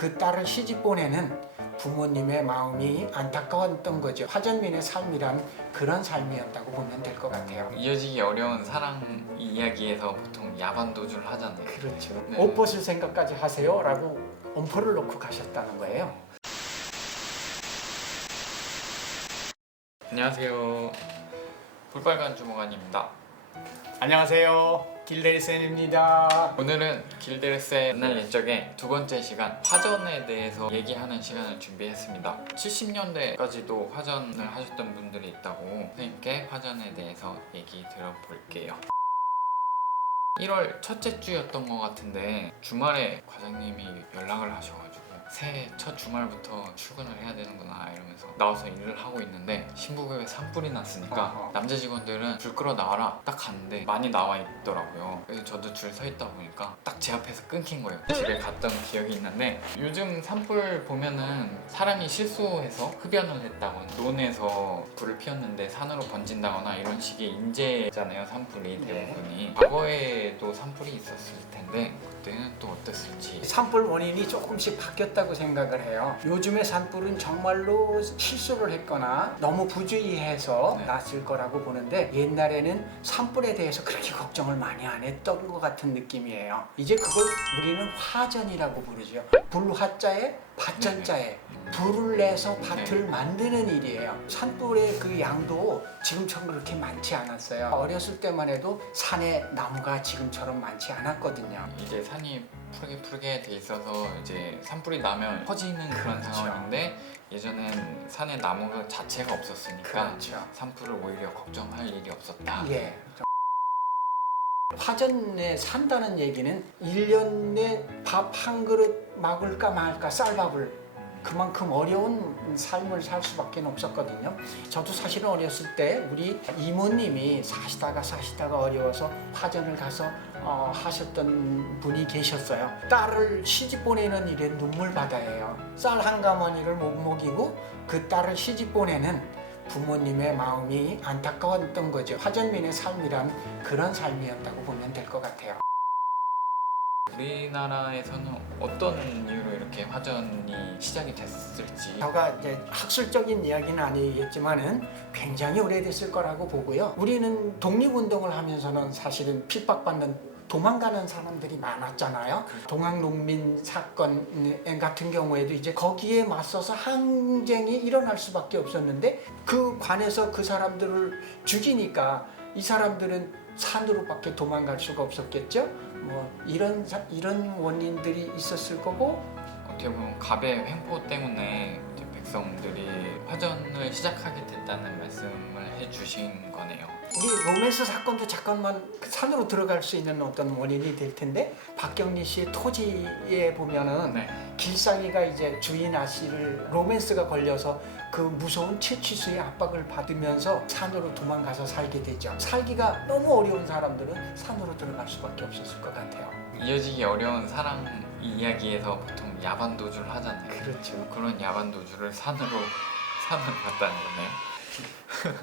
그 딸을 시집 보내는 부모님의 마음이 안타까웠던 거죠. 화전민의 삶이란 그런 삶이었다고 보면 될 것 같아요. 이어지기 어려운 사랑 이야기에서 보통 야반도주를 하잖아요. 그렇죠. 네. 옷 벗을 생각까지 하세요 라고 엄포를 놓고 가셨다는 거예요. 안녕하세요. 볼빨간 주무관입니다. 안녕하세요. 길데리센입니다. 오늘은 길데르스의 옛날 옛적의 두 번째 시간 화전에 대해서 얘기하는 시간을 준비했습니다. 70년대까지도 화전을 하셨던 분들이 있다고 선생님께 화전에 대해서 얘기 들어볼게요. 1월 첫째 주였던 것 같은데 주말에 과장님이 연락을 하셔가지고 새해 첫 주말부터 출근을 해야 되는구나 이러면서 나와서 일을 하고 있는데 신부급에 산불이 났으니까 남자 직원들은 불 끄러 나와라 딱 갔는데 많이 나와 있더라고요. 그래서 저도 줄 서 있다 보니까 딱 제 앞에서 끊긴 거예요. 집에 갔던 기억이 있는데 요즘 산불 보면은 사람이 실수해서 흡연을 했다거나 논에서 불을 피웠는데 산으로 번진다거나 이런 식의 인재잖아요. 산불이 대부분이. 과거에도 산불이 있었을 텐데 그때는 또 어땠을지. 산불 원인이 조금씩 바뀌었다고 생각을 해요. 요즘의 산불은 정말로 실수를 했거나 너무 부주의해서 네. 났을 거라고 보는데 옛날에는 산불에 대해서 그렇게 걱정을 많이 안 했던 것 같은 느낌이에요. 이제 그걸 우리는 화전이라고 부르죠. 불화자에 밭전자에 불을 내서 밭을 만드는 일이에요. 산불의 그 양도 지금처럼 그렇게 많지 않았어요. 어렸을 때만 해도 산에 나무가 지금처럼 많지 않았거든요. 이제 산이 푸르게 돼 있어서 이제 산불이 나면 퍼지는 그런 그렇죠. 상황인데 예전엔 산에 나무가 자체가 없었으니까 그렇죠. 산불을 오히려 걱정할 일이 없었다. 예. 화전에 산다는 얘기는 1년에 밥 한 그릇 먹을까 말까 쌀밥을 그만큼 어려운 삶을 살 수밖에 없었거든요. 저도 사실은 어렸을 때 우리 이모님이 사시다가 어려워서 화전을 가서 하셨던 분이 계셨어요. 딸을 시집 보내는 일에 눈물바다예요. 쌀 한 가마니를 못 먹이고 그 딸을 시집 보내는 부모님의 마음이 안타까웠던 거죠. 화전민의 삶이란 그런 삶이었다고 보면 될 것 같아요. 우리나라에서는 어떤 이유로 이렇게 화전이 시작이 됐을지. 제가 이제 학술적인 이야기는 아니겠지만은 굉장히 오래됐을 거라고 보고요. 우리는 독립운동을 하면서는 사실은 핍박받는 도망가는 사람들이 많았잖아요. 동학농민 사건 같은 경우에도 이제 거기에 맞서서 항쟁이 일어날 수밖에 없었는데 그 관에서 그 사람들을 죽이니까 이 사람들은 산으로밖에 도망갈 수가 없었겠죠. 뭐 이런 원인들이 있었을 거고. 어떻게 보면 갑의 횡포 때문에 이제 백성들이 화전을 시작하게 됐다는 말씀을 해주신 거네요. 우리 로맨스 사건도 잠깐만 산으로 들어갈 수 있는 어떤 원인이 될 텐데 박경리 씨의 토지에 보면은 네. 길상이가 이제 주인 아씨를 로맨스가 걸려서 그 무서운 채취수의 압박을 받으면서 산으로 도망가서 살게 되죠. 살기가 너무 어려운 사람들은 산으로 들어갈 수밖에 없었을 것 같아요. 이어지기 어려운 사랑 이야기에서 보통 야반도주를 하잖아요. 그렇죠. 그런 야반도주를 산으로 갔다는 거네요.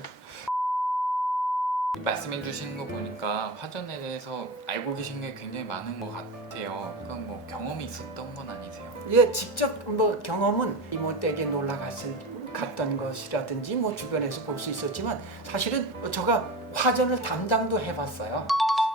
말씀해 주시는 거 보니까 화전에 대해서 알고 계신 게 굉장히 많은 것 같아요. 그럼 뭐 경험이 있었던 건 아니세요? 예, 직접 뭐 경험은 이모 댁에 놀러 갔던 것이라든지 뭐 주변에서 볼 수 있었지만 사실은 제가 화전을 담당도 해봤어요.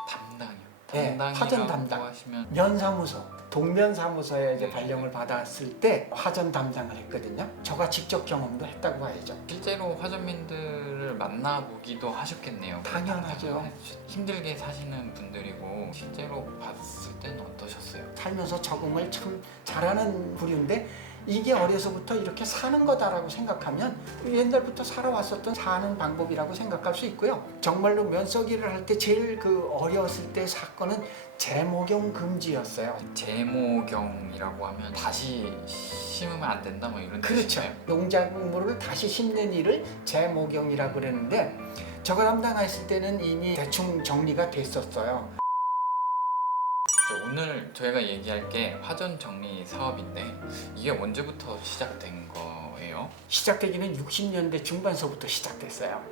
담당이요? 네, 담당이라고 화전 담당. 하시면 면사무소, 동면사무소에 이제 발령을 받았을 때 화전 담당을 했거든요. 제가 직접 경험도 했다고 봐야죠. 실제로 화전민들을 만나보기도 하셨겠네요. 당연하죠. 힘들게 사시는 분들이고 실제로 봤을 때는 어떠셨어요? 살면서 적응을 참 잘하는 부류인데 이게 어려서부터 이렇게 사는 거다라고 생각하면 옛날부터 살아왔었던 사는 방법이라고 생각할 수 있고요. 정말로 면서기를 할 때 제일 그 어려웠을 때 사건은 재목용 금지였어요. 재모경이라고 하면 다시 심으면 안 된다 뭐 이런 그렇죠. 뜻인가요? 농작물을 다시 심는 일을 재목용이라고 그랬는데 저가 담당했을 때는 이미 대충 정리가 됐었어요. 오늘 저희가 얘기할 게 화전 정리 사업인데 이게 언제부터 시작된 거예요? 시작되기는 60년대 중반서부터 시작됐어요.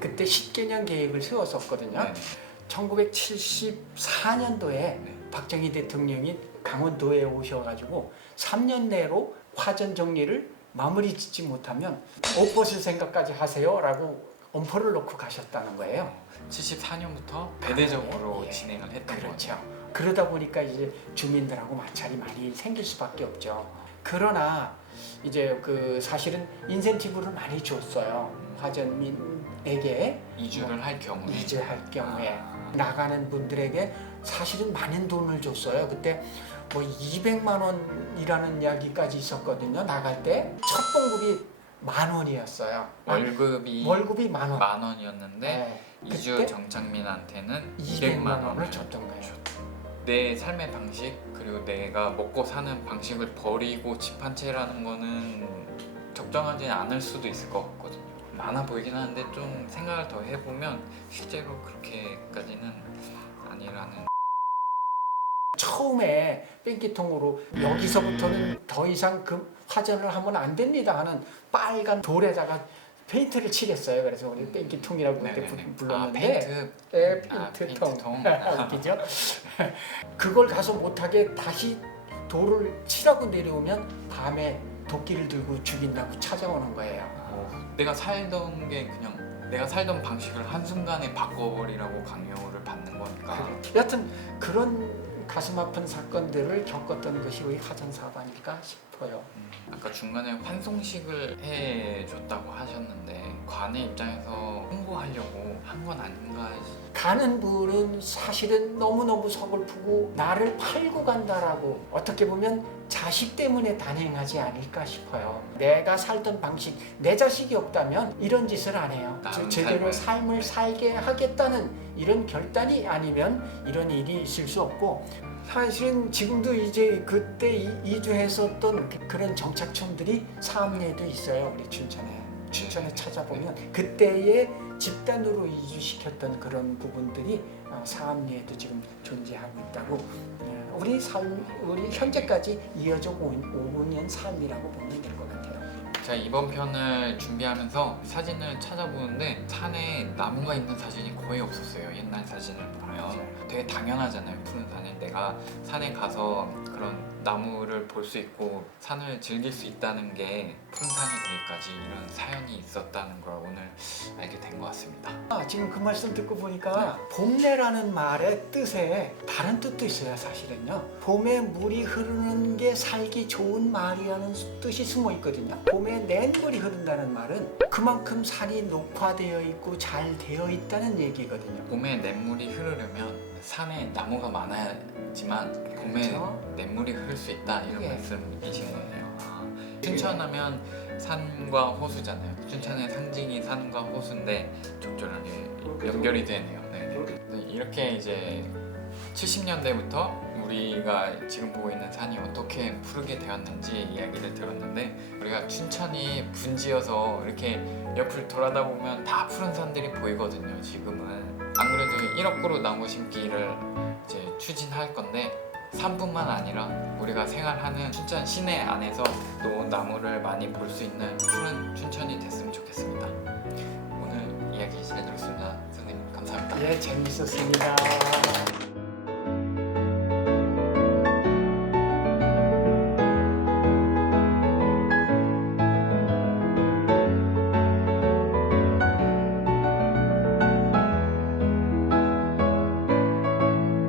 그때 10개년 계획을 세웠었거든요. 네. 1974년도에 박정희 대통령이 강원도에 오셔가지고 3년 내로 화전 정리를 마무리 짓지 못하면 옷 벗을 생각까지 하세요라고 엄포를 놓고 가셨다는 거예요. 74년부터 대대적으로 예. 진행을 했던 그렇죠. 거죠. 그러다 보니까 이제 주민들하고 마찰이 많이 생길 수밖에 없죠. 그러나 이제 그 사실은 인센티브를 많이 줬어요. 화전민에게 이주를 할 경우에 이주할 경우에 아. 나가는 분들에게 사실은 많은 돈을 줬어요. 그때 뭐 200만 원이라는 이야기까지 있었거든요. 나갈 때 첫 봉급이 10,000원이었어요. 월급이 만 원. 10,000원이었는데 네. 이주 그때 정착민한테는 200만 원을 줬던 거예요. 내 삶의 방식 그리고 내가 먹고 사는 방식을 버리고 집 한 채라는 거는 적정하지 않을 수도 있을 것 같거든요. 많아 보이긴 하는데 좀 생각을 더 해보면 실제로 그렇게까지는 아니라는. 처음에 뺑기통으로 여기서부터는 더 이상 그 화전을 하면 안 됩니다 하는 빨간 돌에다가 페인트를 칠했어요. 그래서 우리 뺑기통이라고 그때 네네네. 불렀는데 페인트. 네, 페인트통. 페인트통. 웃기죠? 그걸 가서 못하게 다시 돌을 칠하고 내려오면 밤에 도끼를 들고 죽인다고 찾아오는 거예요. 내가 살던 게 그냥 내가 살던 방식을 한순간에 바꿔버리라고 강요를 받는 거니까. 여하튼 그런 가슴 아픈 사건들을 겪었던 것이 우리 화전사업 아닐까 싶어요. 아까 중간에 환송식을 해줬다고 하셨는데 관의 입장에서 홍보하려고 한 건 아닌가. 가는 분은 사실은 너무너무 서글프고 나를 팔고 간다라고 어떻게 보면 자식 때문에 단행하지 않을까 싶어요. 내가 살던 방식, 내 자식이 없다면 이런 짓을 안 해요. 남은 제대로 삶을 살게 하겠다는 이런 결단이 아니면 이런 일이 있을 수 없고, 사실은 지금도 이제 그때 이주했었던 그런 정착촌들이 사암리에도 있어요. 우리 춘천에 찾아보면 그때의 집단으로 이주시켰던 그런 부분들이 사암리에도 지금 존재하고 있다고. 우리 현재까지 이어져 오는 삶이라고 보면 될 것 같아요. 제가 이번 편을 준비하면서 사진을 찾아보는데 산에 나무가 있는 사진이 거의 없었어요. 옛날 사진을 보면 되게 당연하잖아요. 푸른 산에 내가 산에 가서 그런 나무를 볼 수 있고 산을 즐길 수 있다는 게 푸른 산이 되기까지 이런 사연이 있었다는 걸 오늘 알게 된 것 같습니다. 지금 그 말씀 듣고 보니까 봄내라는 말의 뜻에 다른 뜻도 있어요. 사실은요. 봄에 물이 흐르는 게 살기 좋은 말이라는 뜻이 숨어 있거든요. 봄에 냇물이 흐른다는 말은 그만큼 산이 녹화되어 있고 잘 되어 있다는 얘기거든요. 봄에 냇물이 흐르려면 산에 나무가 많아야지만 봄에 그렇죠? 냇물이 흐를 수 있다 이런 예. 말씀이신 거네요. 춘천하면 산과 호수잖아요. 춘천의 상징이 산과 호수인데 적절하게 연결이 되네요. 네. 이렇게 이제 70년대부터 우리가 지금 보고 있는 산이 어떻게 푸르게 되었는지 이야기를 들었는데, 우리가 춘천이 분지여서 이렇게 옆을 돌아다 보면 다 푸른 산들이 보이거든요. 지금은 안 그래도 1억 그루 나무 심기를 이제 추진할 건데 산뿐만 아니라 우리가 생활하는 춘천 시내 안에서 또 나무를 많이 볼 수 있는 푸른 춘천이 됐으면 좋겠습니다. 오늘 이야기 잘 들었습니다. 선생님 감사합니다. 예, 재밌었습니다.